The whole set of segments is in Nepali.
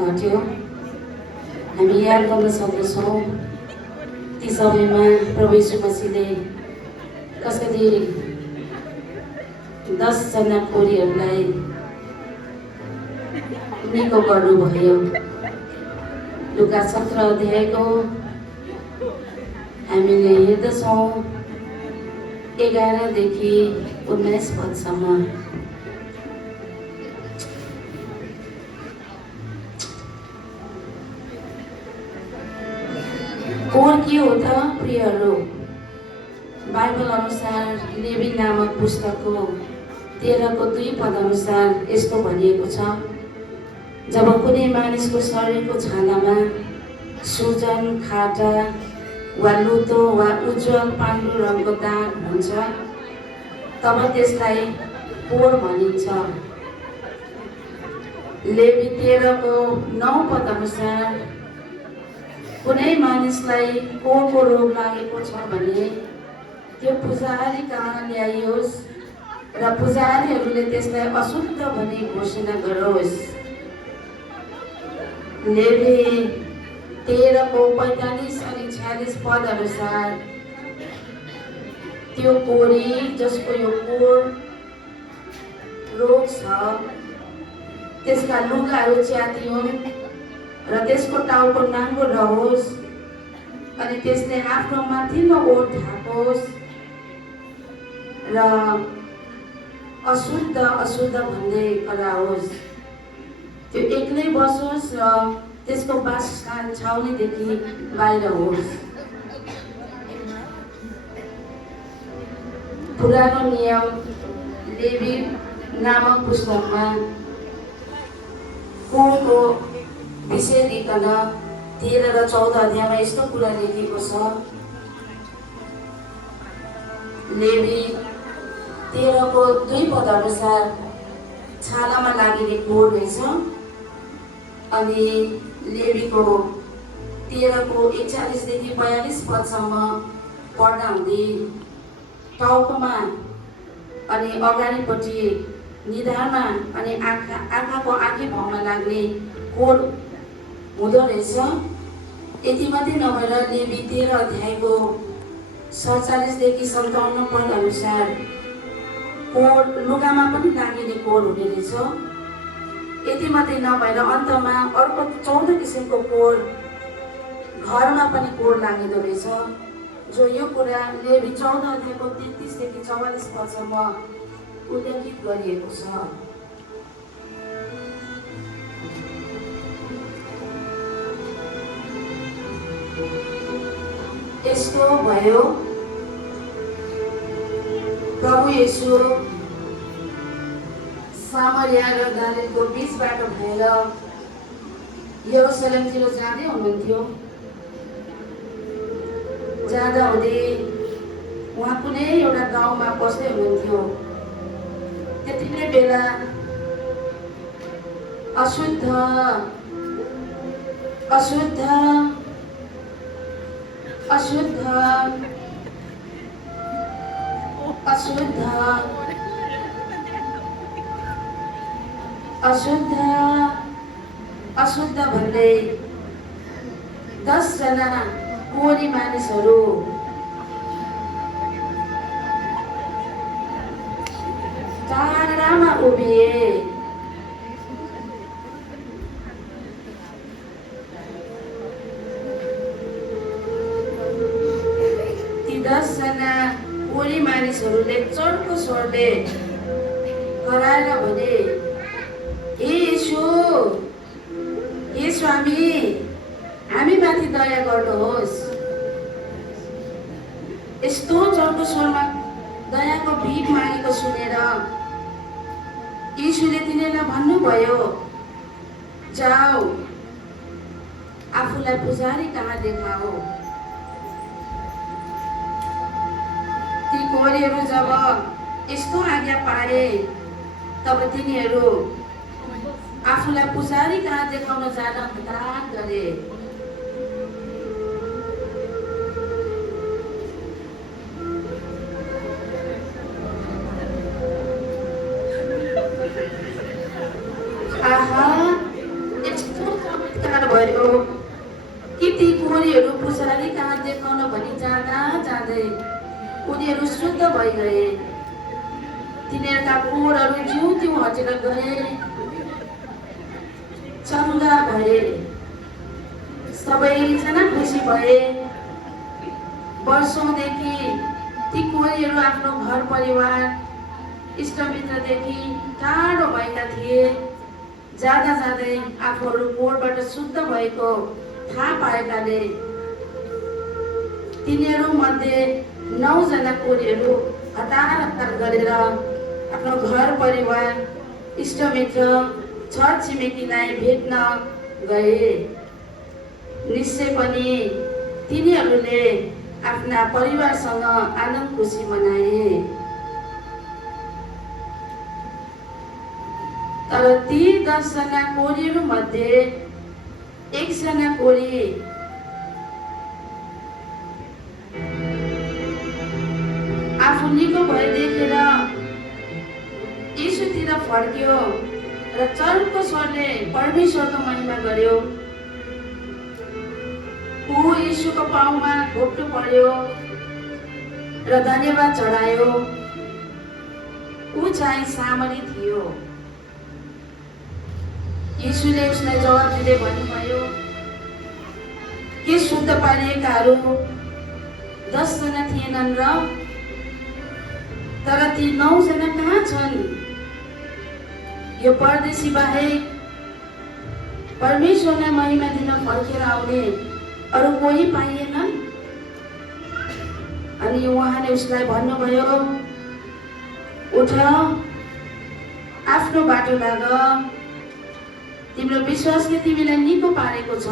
हट्यो हामी याद गर्न सक्दछौँ ती समयमा प्रभु यीशु मसीहले कसरी 10 जना खोरीहरूलाई निको गर्नुभयो। लुका 17 अध्यायको हामीले हेर्दछौँ 11 देखि 19 पदसम्म। कोर के हो त प्रियहरू? बाइबल अनुसार लेवी नामक पुस्तकको 13को 2 पद अनुसार यस्तो भनिएको छ, जब कुनै मानिसको शरीरको छालामा सुजन, खाटा वा लुतो वा उज्जवल पाण्डु रङको दाग हुन्छ तब त्यसलाई कोर भनिन्छ। लेवी 13को 9 पद अनुसार कुनै मानिसलाई कोरको रोग लागेको छ भने त्यो पुजारी कहाँ ल्याइयोस् र पुजारीहरूले त्यसलाई अशुद्ध भनी घोषणा गरोस्। लेवी 13को 45 अनि 46 पद अनुसार त्यो कोरी जसको यो कोर रोग छ त्यसका लुगाहरू च्यातियोन् र त्यसको टाउको नाङ्गो रहोस् अनि त्यसले आफ्नो माथिल्लो ओठ ढाकोस् र अशुद्ध अशुद्ध भन्दै कराओस्। त्यो एक्लै बसोस् र त्यसको वासस्थान छाउनीदेखि बाहिर होस्। पुरानो नियम लेवी नामक पुस्तकमा कोरको विषय लिकन 13 र 14 अध्यायमा यस्तो कुरा लेखिएको छ। लेवी 13को 2 पद अनुसार छालामा लागिने कोर रहेछ। अनि लेवीको 13को 41 देखि 42 पदसम्म पढ्दा हुँदै टाउकोमा अनि अगाडिपट्टि निधारमा अनि आँखाको आँखी भाउमा लाग्ने कोर हुँदो रहेछ। यति मात्रै नभएर लेवी 13 अध्यायको 47 देखि 57 पद अनुसार कोर लुगामा पनि लागिने कोर हुने रहेछ। यति मात्रै नभएर अन्तमा अर्को 14 किसिमको कोर घरमा पनि कोर लागिँदो रहेछ, जो यो कुरा लेवी 14 अध्यायको 33 देखि 44 पदसम्म उल्लेखित गरिएको छ। यस्तो भयो, प्रभु येशू सामरिया र गालीलको बीचबाट भएर यरुशलेमतिर जाँदै हुनुहुन्थ्यो। जाँदा हुँदै उहाँ कुनै एउटा गाउँमा बस्दै हुनुहुन्थ्यो। त्यति नै बेला अशुद्ध अशुद्ध अशुद्ध अशुद्ध अशुद्ध अशुद्ध भन्दै 10 जना कोरी मानिसहरू टाढामा उभिए। ती 10 जना कोरी मानिसहरूले चर्को स्वरले कराएर भने, हे यीशु, हे स्वामी, हामी माथि दया गर्नुहोस्। यस्तो चर्को स्वरमा दयाको भीख मागेको सुनेर यीशुले तिनीहरूलाई भन्नुभयो, जाऊ आफूलाई पुजारी कहाँ देखाओ। ती कोरीहरू जब यस्तो आज्ञा पाए तब तिनीहरू आफूलाई पुजारी कहाँ देखाउन जान हतार गरे। आहा, यस्तो भयो कि ती कोरीहरू पुजारी कहाँ देखाउन भनी जाँदा जाँदै उनीहरू शुद्ध भइगए। तिनीहरूका कोरहरू जिउ तिउ हटेर गए, चङ्गा भए, सबैजना खुसी भए। वर्षौंदेखि ती कोरीहरू आफ्नो घर परिवार इष्टमित्रदेखि टाढो भएका थिए। जाँदा जाँदै आफूहरू कोरबाट शुद्ध भएको थाहा पाएकाले तिनीहरू मध्ये 9 जना कोरीहरू हतार हतार गरेर आफ्नो घर परिवार इष्टमित्र छर छिमेकीलाई भेट्न गए। निश्चय पनि तिनीहरूले आफ्ना परिवारसँग आनन्द खुसी मनाए। तर ती 10 जना कोरीहरू मध्ये 1 जना कोरी आफू निको भए देखेर यीशुतिर फर्क्यो र चर्को स्वरले परमेश्वरको महिमा गर्यो। ऊ यीशुको पाउमा घोप्टो पर्यो र धन्यवाद चढायो। ऊ चाहिँ सामरी थियो। यीशुले उसलाई जवाब दिँदै भन्नुभयो, के शुद्ध पारिएकाहरू 10 जना थिएनन् र? तर ती 9 जना कहाँ छन्? यो परदेशी बाहेक परमेश्वरलाई महिमा दिन फर्केर आउने अरू कोही पाइएनन्? अनि उहाँले उसलाई भन्नुभयो, उठ, आफ्नो बाटो लाग, तिम्रो विश्वासले तिमीलाई निको पारेको छ।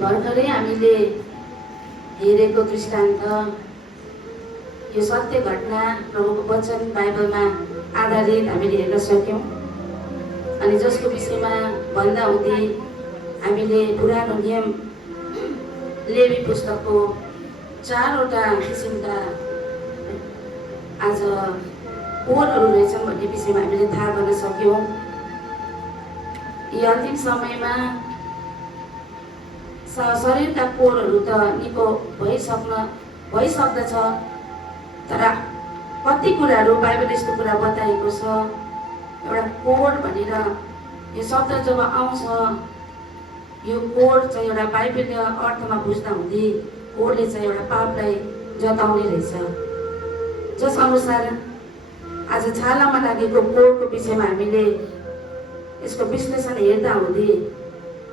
भर्खरै हामीले हेरेको दृष्टान्त, यो सत्य घटना प्रभुको वचन बाइबलमा आधारित हामीले हेर्न सक्यौँ। अनि जसको विषयमा भन्दा हुँदै हामीले पुरानो नियम लेवी पुस्तकको 4वटा किसिमका आज कोरहरू रहेछन् भन्ने विषयमा हामीले थाहा गर्न सक्यौँ। यी अन्तिम समयमा शरीरका कोरहरू त निको भइसक्दछ, तर कति कुराहरू बाइबलले यस्तो कुरा बताएको छ। एउटा कोर भनेर यो शब्द जब आउँछ, यो कोर चाहिँ एउटा बाइबलीय अर्थमा बुझ्दा हुँदै कोरले चाहिँ एउटा पापलाई जताउने रहेछ। जस अनुसार आज छालामा लागेको कोरको विषयमा हामीले यसको विश्लेषण हेर्दा हुँदै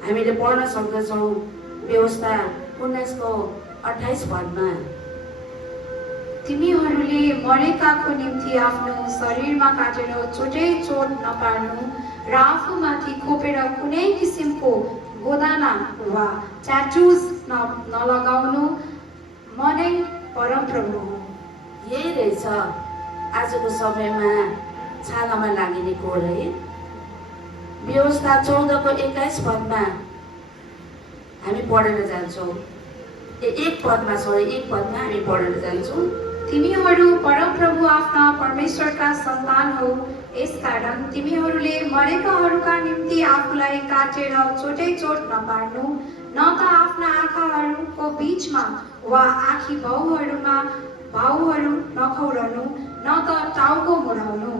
हामीले पढ्न सक्दछौँ। व्यवस्था 19:28 पदमा, तिमीहरूले मरेकाको निम्ति आफ्नो शरीरमा काटेर चोटै चोट नपार्नु र आफूमाथि खोपेर कुनै किसिमको गोदाना वा ट्याटुज नलगाउनु, म नै परमप्रभु हुँ। यही रहेछ आजको समयमा छालामा लागिने कोर है। व्यवस्था 14:21 पदमा हामी पढेर जान्छौँ। एक पदमा हामी पढेर जान्छौँ। तिमीहरू परमप्रभु आफ्ना परमेश्वरका सन्तान हौ, यसकारण तिमीहरूले मरेकाहरूका निम्ति आफूलाई काटेर चोटै चोट नपार्नु, न त आफ्ना आँखाहरूको बीचमा वा आँखी भाउहरू नखौरनु, न त टाउको मुडाउनु।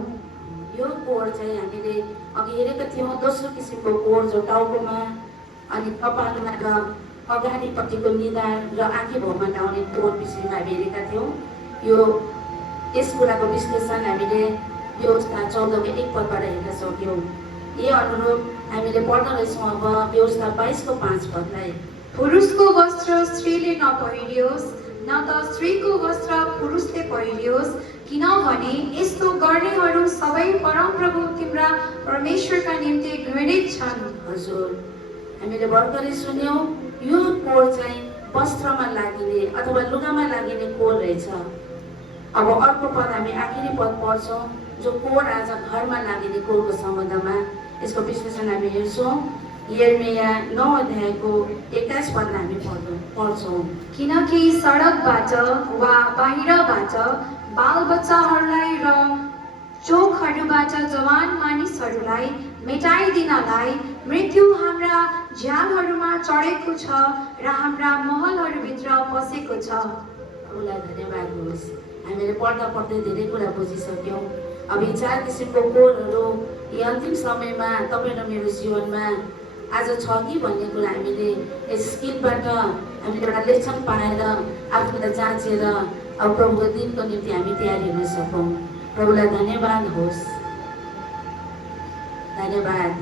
यो कोर चाहिँ हामीले अघि हेरेका थियौँ। दोस्रो किसिमको कोर जो टाउकोमा अनि कपालमा र अगाडिपट्टिको निधार र आँखी भाउमा लाउने कोर विषयमा हामी हेरेका थियौँ। यस कुराको विश्लेषण हामीले व्यवस्था 14:1 पदबाट हेर्न सक्यौँ। यही अनुरूप हामीले पढ्न रहेछौँ अब व्यवस्था 22:5 पदलाई। पुरुषको वस्त्र स्त्रीले नपहिरियोस्, न त स्त्रीको वस्त्र पुरुषले पहिरियोस्, किनभने यस्तो गर्नेहरू सबै परमप्रभु तिम्रा परमेश्वरका निम्ति घृणित छन्। हजुर, हामीले भर्खरै सुन्यौँ यो कोर चाहिँ वस्त्रमा लागिने अथवा लुगामा लागिने कोर रहेछ। अब अर्को पद हामी आखिरी पद पढ्छौँ, जो कोर आज घरमा लागिने कोरको सम्बन्धमा यसको विश्लेषण हामी हेर्छौँ। यिर्मया 9 अध्यायको 21 पदलाई हामी पढ्छौँ। किनकि सडकबाट वा बाहिरबाट बालबच्चाहरूलाई र चोकहरूबाट जवान मानिसहरूलाई मेटाइदिनलाई मृत्यु हाम्रा झ्यालहरूमा चढेको छ र हाम्रा महलहरूभित्र पसेको छ। प्रभुलाई धन्यवाद होस्। हामीले पढ्दा पढ्दै धेरै कुरा बुझिसक्यौँ। अब यी 4 किसिमको कोरहरू यी अन्तिम समयमा तपाईँ र मेरो जीवनमा आज छ कि भन्ने कुरा हामीले यस स्किलबाट हामीले एउटा लेसन पाएर आफूलाई जाँचेर अब प्रभुको दिनको निम्ति हामी तयारी हुन सकौँ। प्रभुलाई धन्यवाद होस्। धन्यवाद।